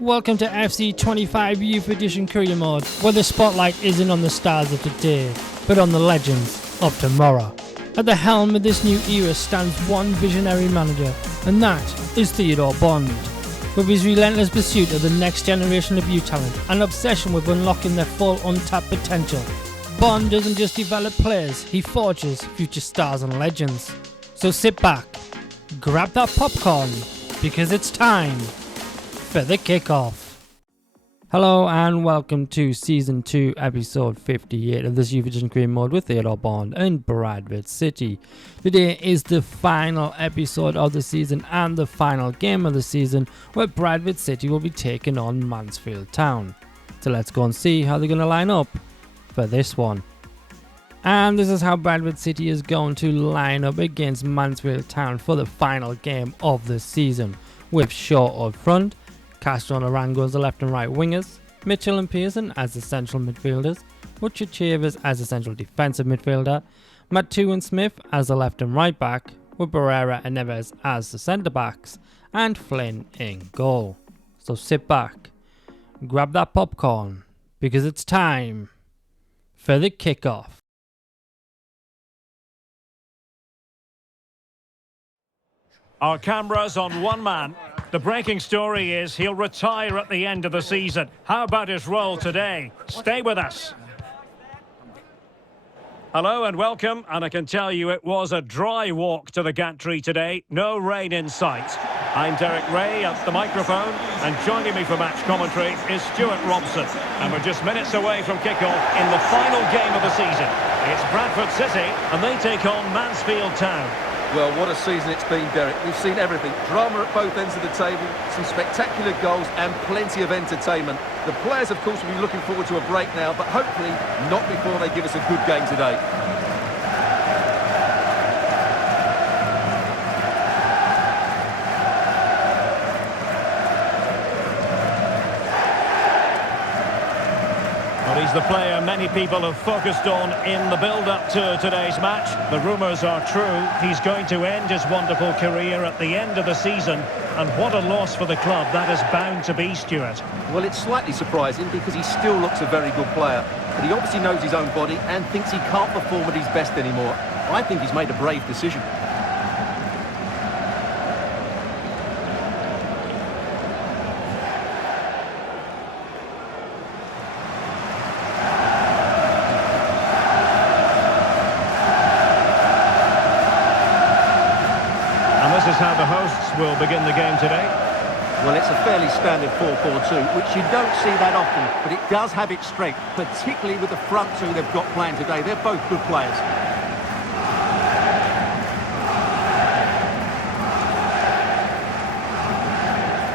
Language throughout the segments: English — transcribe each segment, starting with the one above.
Welcome to FC25 Youth Edition Career Mode, where the spotlight isn't on the stars of today, but on the legends of tomorrow. At the helm of this new era stands one visionary manager, and that is Theodore Bond. With his relentless pursuit of the next generation of youth talent and obsession with unlocking their full untapped potential, Bond doesn't just develop players, he forges future stars and legends. So sit back, grab that popcorn, because it's time for the kickoff. Hello and welcome to Season 2, Episode 58 of this Youth Edition Career Mode with Theodore Bond and Bradford City. Today is the final episode of the season and the final game of the season, where Bradford City will be taking on Mansfield Town. So let's go and see how they're going to line up for this one. And this is how Bradford City is going to line up against Mansfield Town for the final game of the season, with Shaw up front, Castro and Arango as the left and right wingers, Mitchell and Pearson as the central midfielders, Richard Chavez as the central defensive midfielder, Matu and Smith as the left and right back, with Barrera and Neves as the centre backs, and Flynn in goal. So sit back, grab that popcorn, because it's time for the kickoff. Our cameras on one man. The breaking story is he'll retire at the end of the season. How about his role today? Stay with us. Hello and welcome, and I can tell you it was a dry walk to the gantry today. No rain in sight. I'm Derek Ray at the microphone, and joining me for match commentary is Stuart Robson. And we're just minutes away from kickoff in the final game of the season. It's Bradford City, and they take on Mansfield Town. Well, what a season it's been, Derek. We've seen everything. Drama at both ends of the table, some spectacular goals and plenty of entertainment. The players, of course, will be looking forward to a break now, but hopefully not before they give us a good game today. He's the player many people have focused on in the build-up to today's match. The rumours are true. He's going to end his wonderful career at the end of the season. And what a loss for the club that is bound to be, Stuart. Well, it's slightly surprising because he still looks a very good player. But he obviously knows his own body and thinks he can't perform at his best anymore. I think he's made a brave decision. This is how the hosts will begin the game today. Well, it's a fairly standard 4-4-2, which you don't see that often, but it does have its strength, particularly with the front two they've got playing today. They're both good players.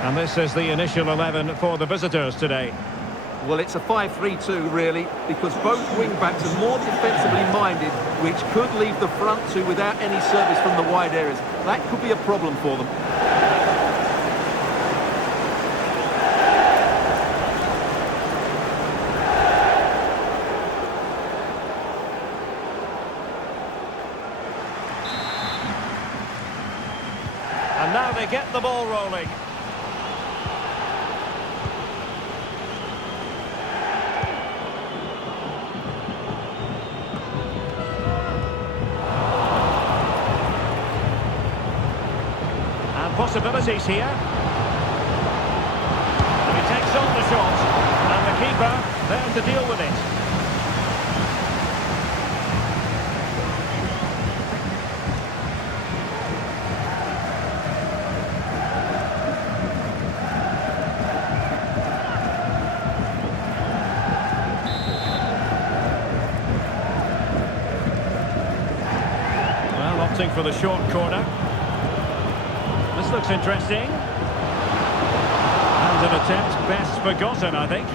And this is the initial 11 for the visitors today. Well, it's a 5-3-2, really, because both wing-backs are more defensively minded, which could leave the front two without any service from the wide areas. That could be a problem for them. And now they get the ball rolling. Possibilities here. And he takes on the shot. And the keeper there to deal with it. Well, opting for the short corner. This looks interesting. And an attempt best forgotten, I think.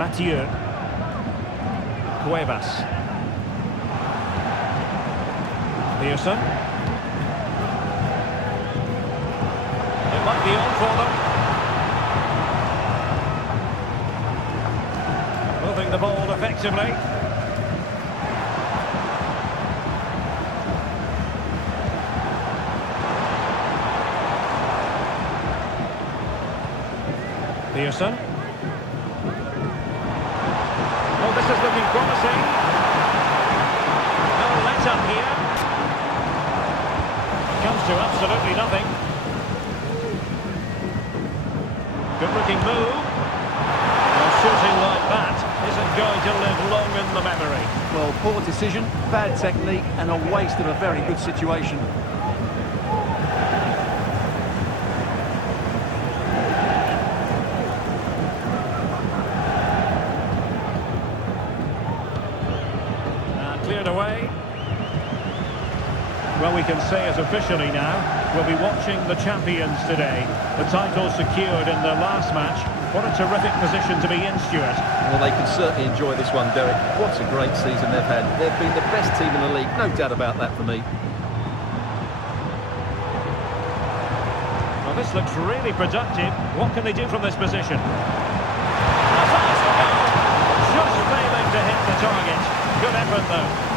Mathieu. Cuevas. Pearson. It might be on for them. Moving the ball effectively. Pearson. Oh, this is looking promising. No let-up here. Comes to absolutely nothing. Good-looking move. Well, shooting like that isn't going to live long in the memory. Well, poor decision, bad technique, and a waste of a very good situation. Cleared away. Well, we can say as officially now, we'll be watching the champions today. The title secured in their last match. What a terrific position to be in, Stuart. Well, they can certainly enjoy this one, Derek. What a great season they've had. They've been the best team in the league, no doubt about that for me. Well, this looks really productive. What can they do from this position? Just failing to hit the target. Good effort, though.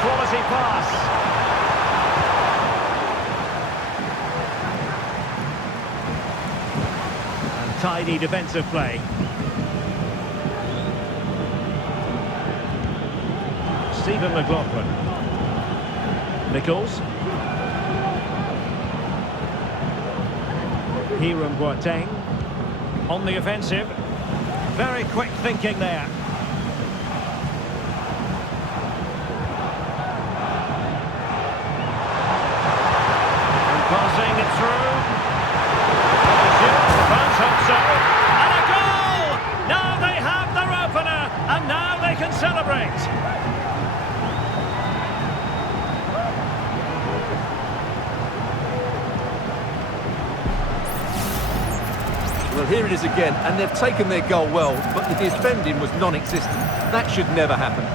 Quality pass. And tidy defensive play. Stephen McLaughlin. Nichols. Hiram Boateng. On the offensive. Very quick thinking there. Passing it through. Fans hope so. And a goal! Now they have their opener, and now they can celebrate. Well, here it is again, and they've taken their goal well, but the defending was non-existent. That should never happen.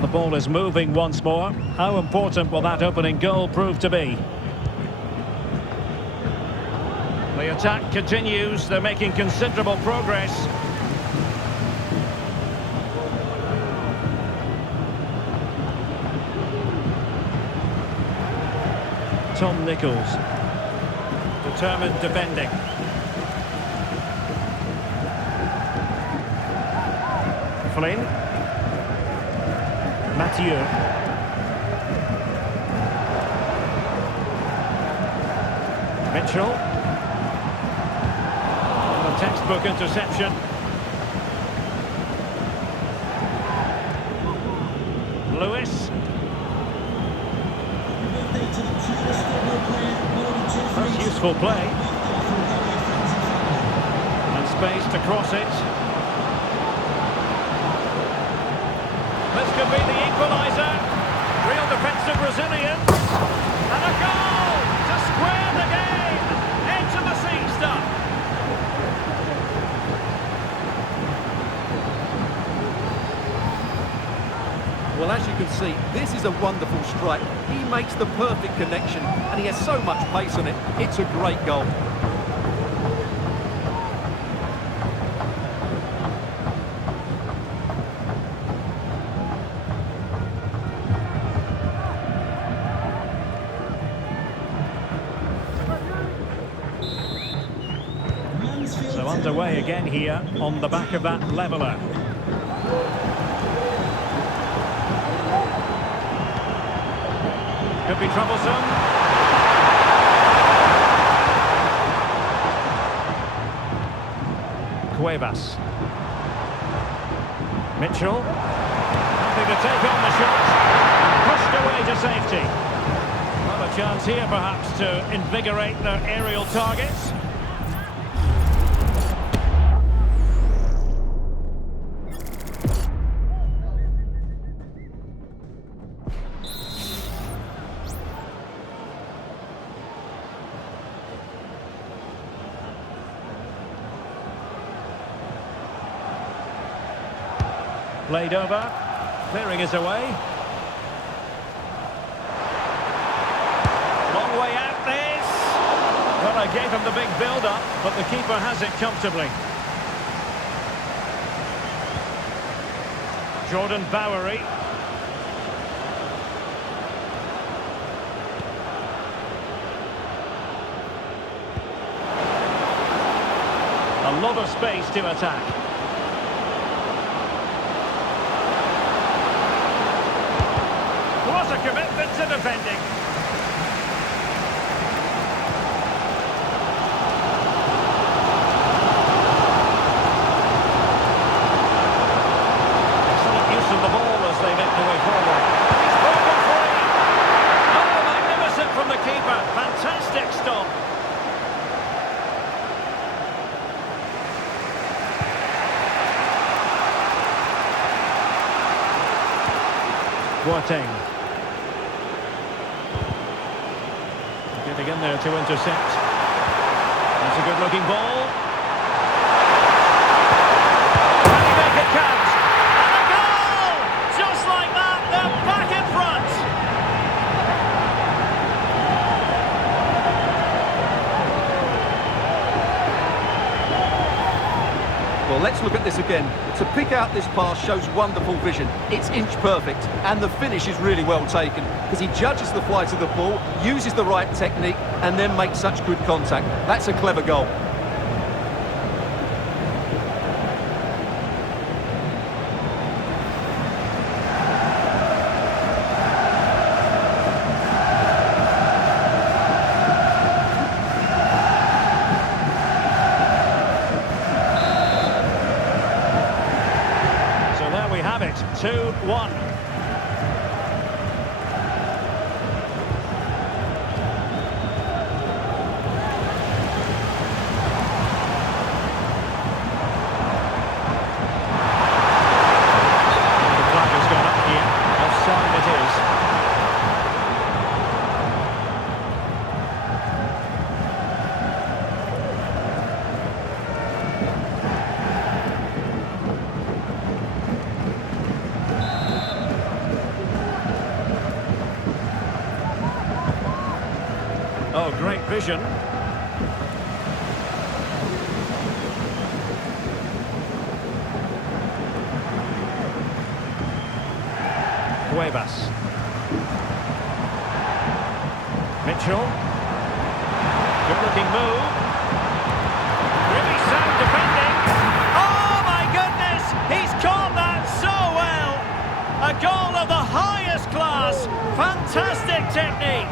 The ball is moving once more. How important will that opening goal prove to be? The attack continues. They're making considerable progress. Tom Nichols. Determined defending. Flynn. Mathieu. Mitchell. And a textbook interception. Lewis. That's useful play. And space to cross it. This could be the equaliser. Real defensive resilience. And a goal to square the game. Edge of the seat stuff. Well, as you can see, this is a wonderful strike. He makes the perfect connection, and he has so much pace on it. It's a great goal. So underway again here on the back of that leveller. Could be troublesome. Cuevas. Mitchell. Happy to take on the shot. Pushed away to safety. Well, a chance here perhaps to invigorate their aerial targets. Played over, clearing it away. Long way out this. Well, I gave him the big build-up, but the keeper has it comfortably. Jordan Bowery. A lot of space to attack. What a commitment to defending. Excellent use of the ball as they make their way forward. He's broken free. Oh, magnificent from the keeper. Fantastic stop. Boateng. Getting in there to intercept. That's a good-looking ball. Can he make it count? And a goal! Just like that, they're back in front. Well, let's look at this again. To pick out this pass shows wonderful vision. It's inch perfect, and the finish is really well taken because he judges the flight of the ball, uses the right technique, and then makes such good contact. That's a clever goal. Have it, 2-1. The flag has gone up here. Offside it is. Oh, great vision. Cuevas. Mitchell. Good-looking move. Really sound defending. Oh, my goodness! He's caught that so well! A goal of the highest class. Fantastic technique.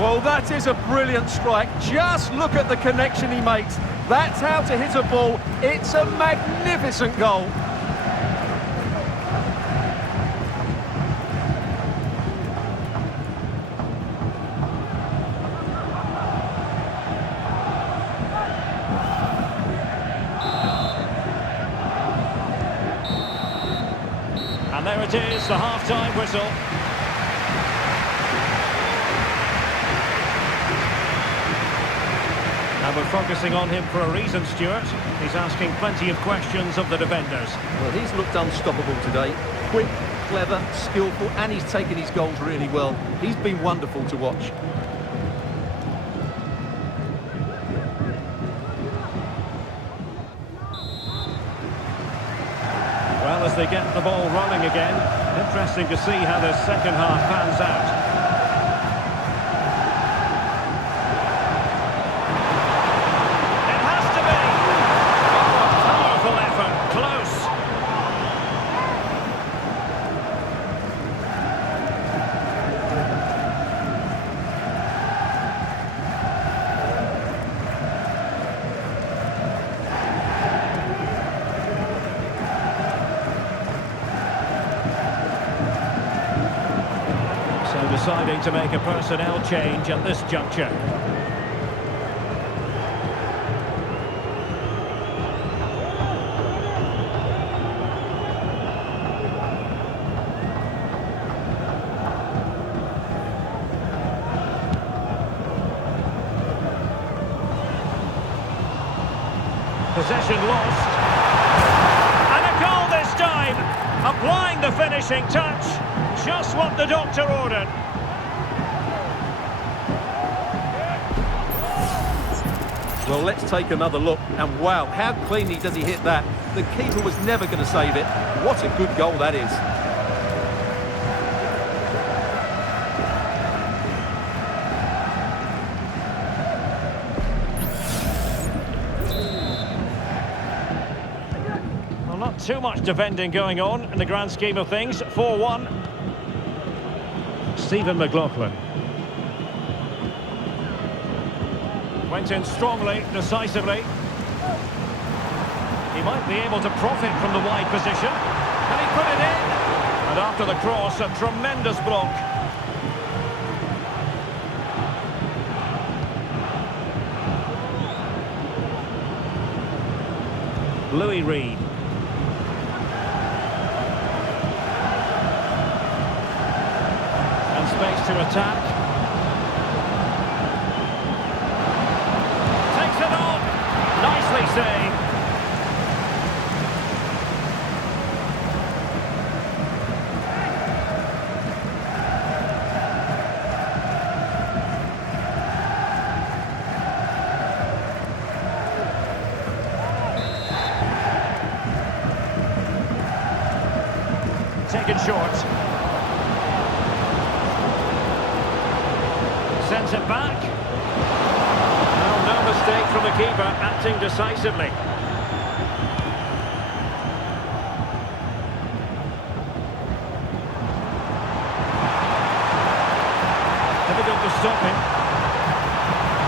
Well, that is a brilliant strike. Just look at the connection he makes. That's how to hit a ball. It's a magnificent goal. And there it is, the half-time whistle. And we're focusing on him for a reason, Stuart. He's asking plenty of questions of the defenders. Well, he's looked unstoppable today. Quick, clever, skillful, and he's taken his goals really well. He's been wonderful to watch. Well, as they get the ball rolling again, interesting to see how the second half pans out. deciding to make a personnel change at this juncture. Possession lost. And a goal this time! Applying the finishing touch. Just what the doctor ordered. Well, let's take another look. And wow, how cleanly does he hit that? The keeper was never going to save it. What a good goal that is. Well, not too much defending going on in the grand scheme of things. 4-1. Stephen McLaughlin. Went in strongly, decisively. He might be able to profit from the wide position. And he put it in. And after the cross, a tremendous block. Louis Reed. And space to attack. Takes it on. Nicely saved. Taken short. Sends it back. Well, no mistake from the keeper, acting decisively. Difficult to stop him.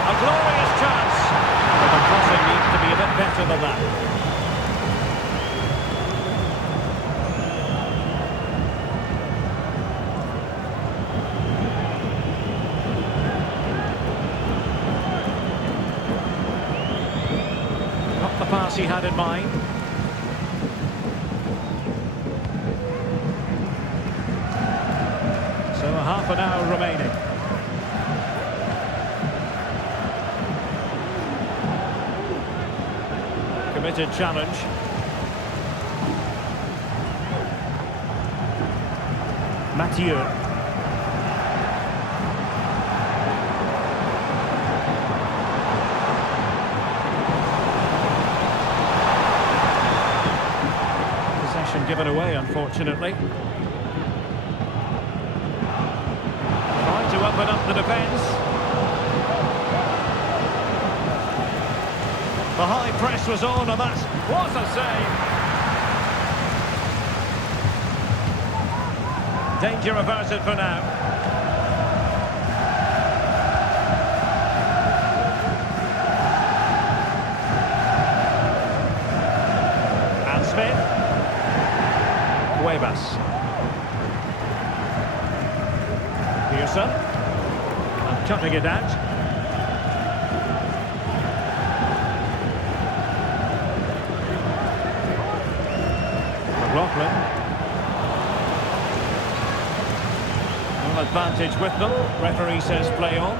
A glorious chance. But the crossing needs to be a bit better than that. The pass he had in mind. So a half an hour remaining. Committed challenge. Mathieu. Given away, unfortunately. Trying to open up the defence. The high press was on, and that was a save. Danger averted for now. And Smith. Cuevas. Pearson. And cutting it out. McLaughlin. Well, advantage with them. Referee says play on.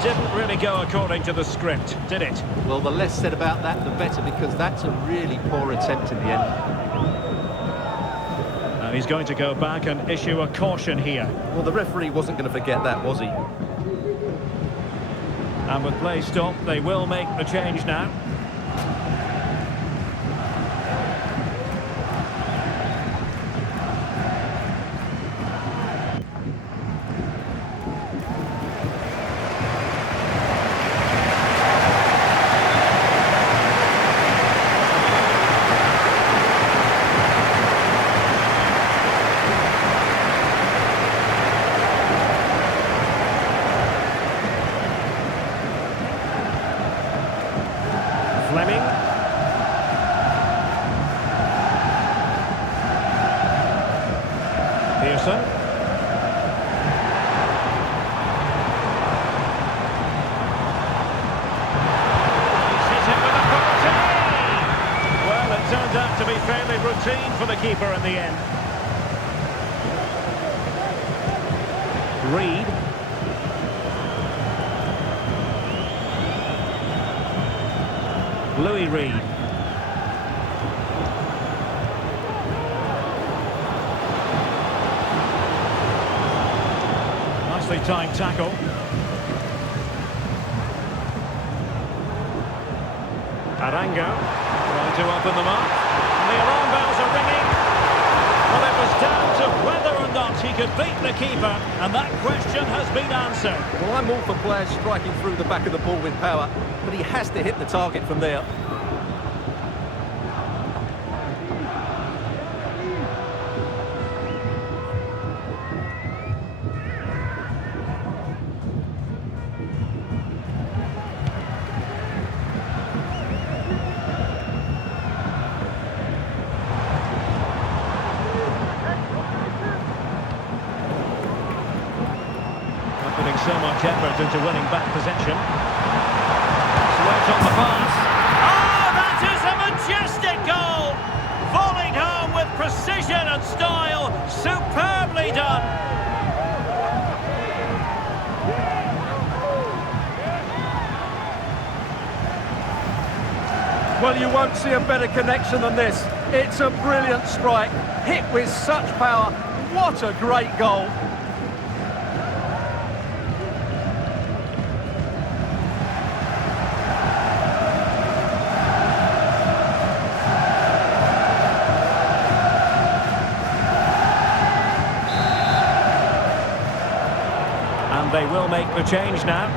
Didn't really go according to the script, did it? Well, the less said about that, the better, because that's a really poor attempt in the end. And he's going to go back and issue a caution here. Well, the referee wasn't going to forget that, was he? And with play stopped, they will make the change now. Henderson. He's hit it with authority. Well, it turned out to be fairly routine for the keeper in the end. Reed. Louis Reed. Nicely timed tackle. Arango trying to open them up. And the alarm bells are ringing. Well, it was down to whether or not he could beat the keeper, and that question has been answered. Well, I'm all for players striking through the back of the ball with power, but he has to hit the target from there. Putting so much effort into winning back possession. Swept on the pass. Oh, that is a majestic goal! Falling home with precision and style. Superbly done. Well, you won't see a better connection than this. It's a brilliant strike, hit with such power. What a great goal. And they will make the change now.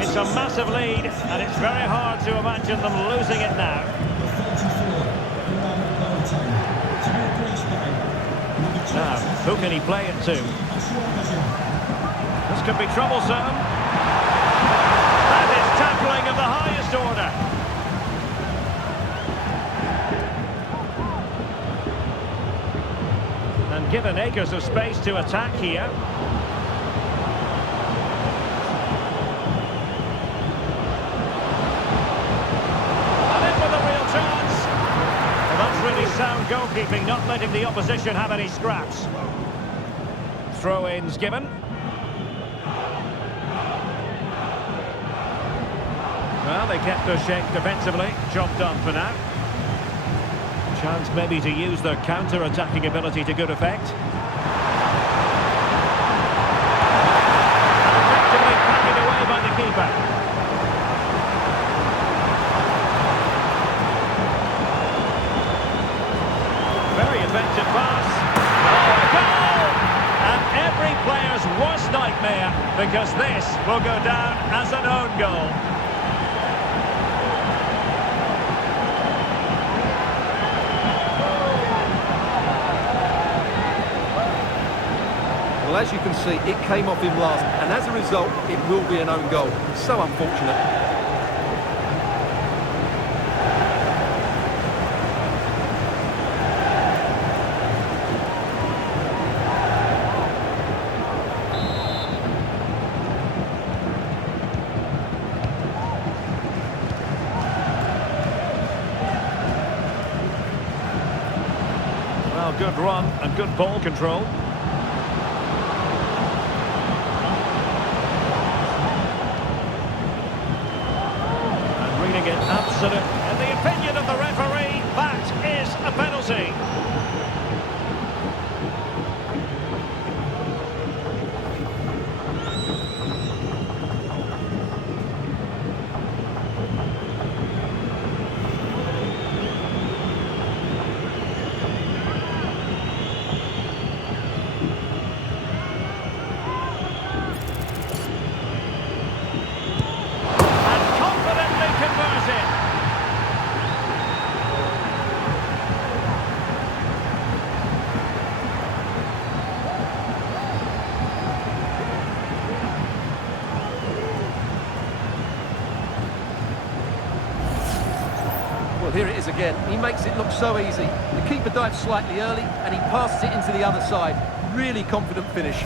It's a massive lead, and it's very hard to imagine them losing it now. Now, who can he play it to? This could be troublesome. That is tackling of the highest order. And given acres of space to attack here. Really sound goalkeeping, not letting the opposition have any scraps. Throw-ins given. Well, they kept their shape defensively. Job done for now. Chance maybe to use their counter-attacking ability to good effect. Effectively packed away by the keeper. Very effective pass. Oh, a goal! And every player's worst nightmare, because this will go down as an own goal. Well, as you can see, it came off him last, and as a result, it will be an own goal. So unfortunate. Well, good run and good ball control. And reading it absolute. In the opinion of the referee, that is a penalty. Well, here it is again. He makes it look so easy. The keeper dives slightly early and he passes it into the other side. Really confident finish.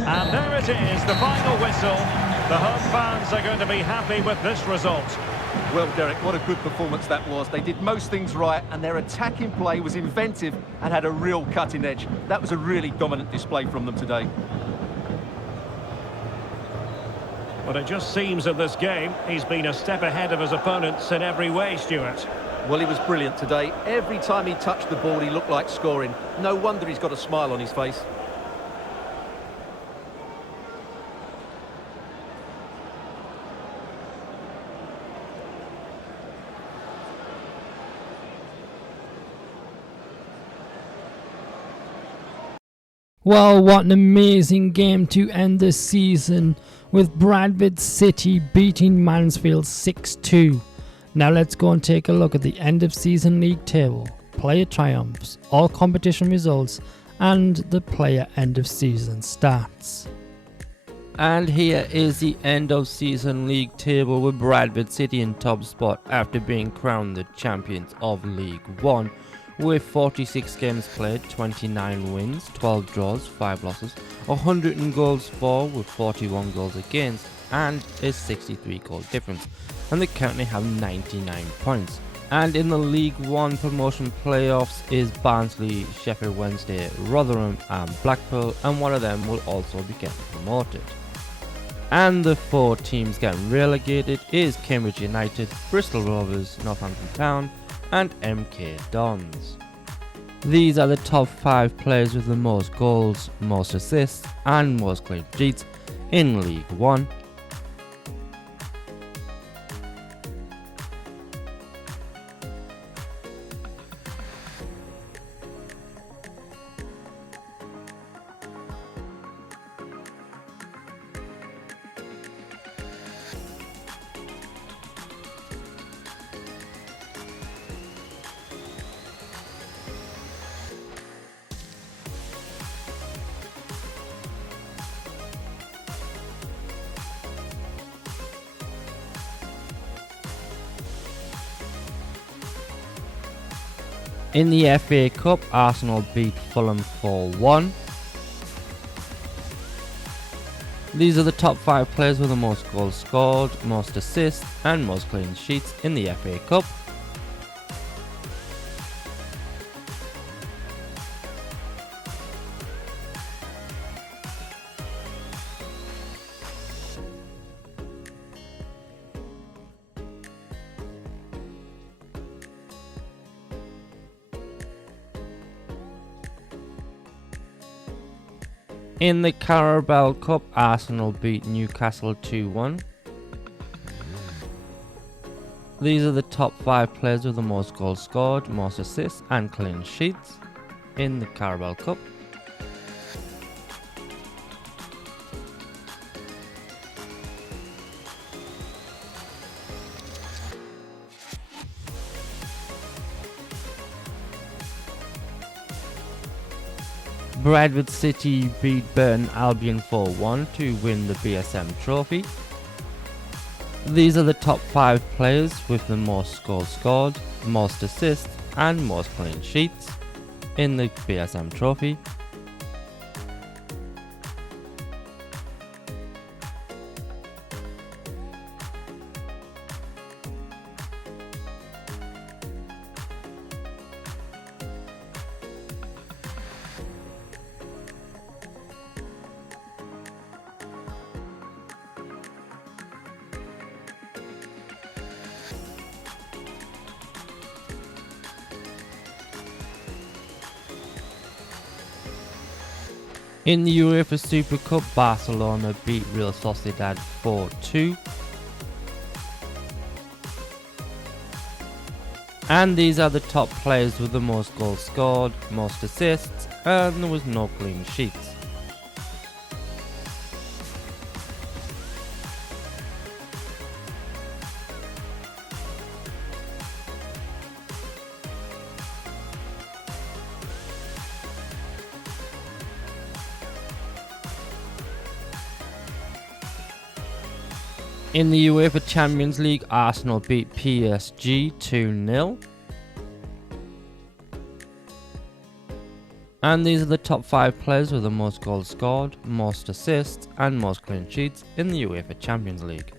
And there it is, the final whistle. The home fans are going to be happy with this result. Well, Derek, what a good performance that was. They did most things right and their attacking play was inventive and had a real cutting edge. That was a really dominant display from them today. But it just seems in this game, he's been a step ahead of his opponents in every way, Stuart. Well, he was brilliant today. Every time he touched the ball, he looked like scoring. No wonder he's got a smile on his face. Well, what an amazing game to end the season, with Bradford City beating Mansfield 6-2. Now let's go and take a look at the end of season league table, player triumphs, all competition results, and the player end of season stats. And here is the end of season league table, with Bradford City in top spot after being crowned the champions of League 1. With 46 games played, 29 wins, 12 draws, 5 losses, 100 goals for with 41 goals against, and a 63 goal difference. And they currently have 99 points. And in the League 1 promotion playoffs is Barnsley, Sheffield Wednesday, Rotherham and Blackpool, and one of them will also be getting promoted. And the 4 teams getting relegated is Cambridge United, Bristol Rovers, Northampton Town, and MK Dons. These are the top 5 players with the most goals, most assists and most clean sheets in League 1. In the FA Cup, Arsenal beat Fulham 4-1. These are the top 5 players with the most goals scored, most assists and most clean sheets in the FA Cup. In the Carabao Cup, Arsenal beat Newcastle 2-1. These are the top 5 players with the most goals scored, most assists and clean sheets in the Carabao Cup. Bradford City beat Burton Albion 4-1 to win the BSM trophy. These are the top 5 players with the most goals scored, most assists and most clean sheets in the BSM trophy. In the UEFA Super Cup, Barcelona beat Real Sociedad 4-2. And these are the top players with the most goals scored, most assists, and there was no clean sheets. In the UEFA Champions League, Arsenal beat PSG 2-0. And these are the top 5 players with the most goals scored, most assists and most clean sheets in the UEFA Champions League.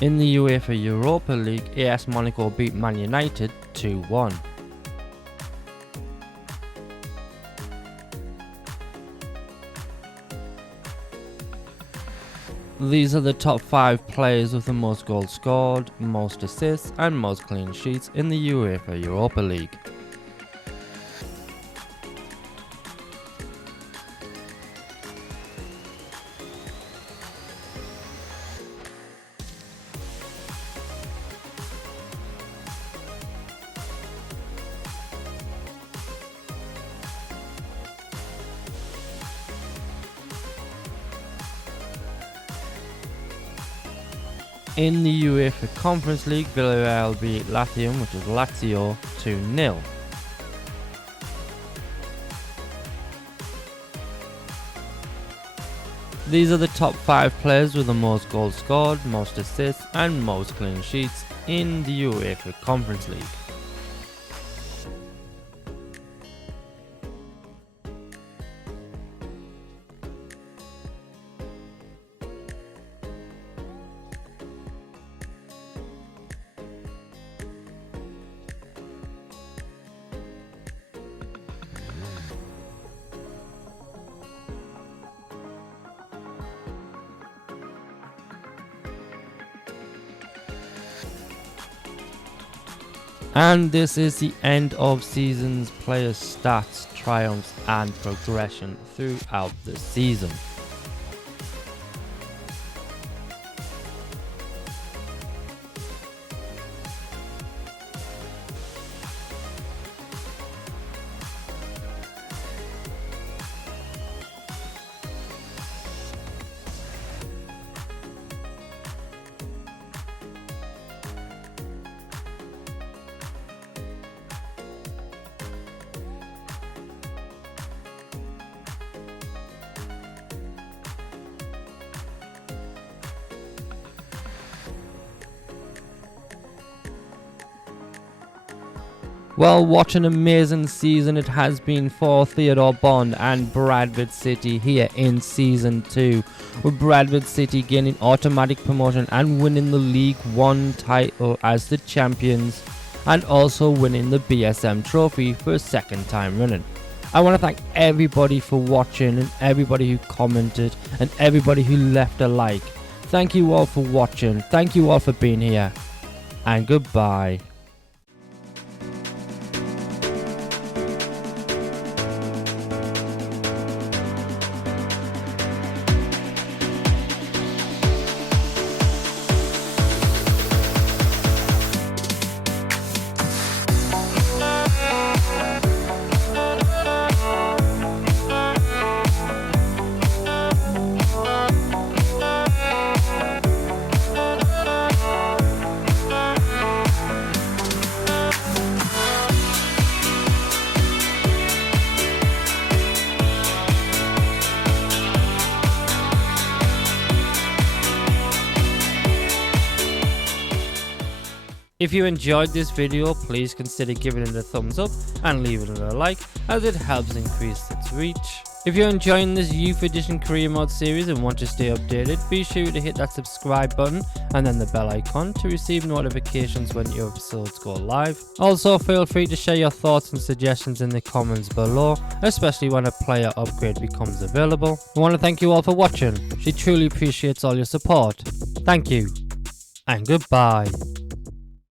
In the UEFA Europa League, AS Monaco beat Man United 2-1. These are the top 5 players with the most goals scored, most assists and most clean sheets in the UEFA Europa League. In the UEFA Conference League, Villarreal beat Latium, which is Lazio, 2-0. These are the top 5 players with the most goals scored, most assists and most clean sheets in the UEFA Conference League. And this is the end of season's players' stats, triumphs and progression throughout the season. Well, what an amazing season it has been for Theodore Bond and Bradford City here in Season 2, with Bradford City gaining automatic promotion and winning the League 1 title as the champions, and also winning the BSM trophy for a second time running. I want to thank everybody for watching and everybody who commented and everybody who left a like. Thank you all for watching, thank you all for being here, and goodbye. If you enjoyed this video, please consider giving it a thumbs up and leaving it a like, as it helps increase its reach. If you're enjoying this Youth Edition Career Mode series and want to stay updated, be sure to hit that subscribe button and then the bell icon to receive notifications when new episodes go live. Also, feel free to share your thoughts and suggestions in the comments below, especially when a player upgrade becomes available. I want to thank you all for watching. She truly appreciates all your support. Thank you, and goodbye.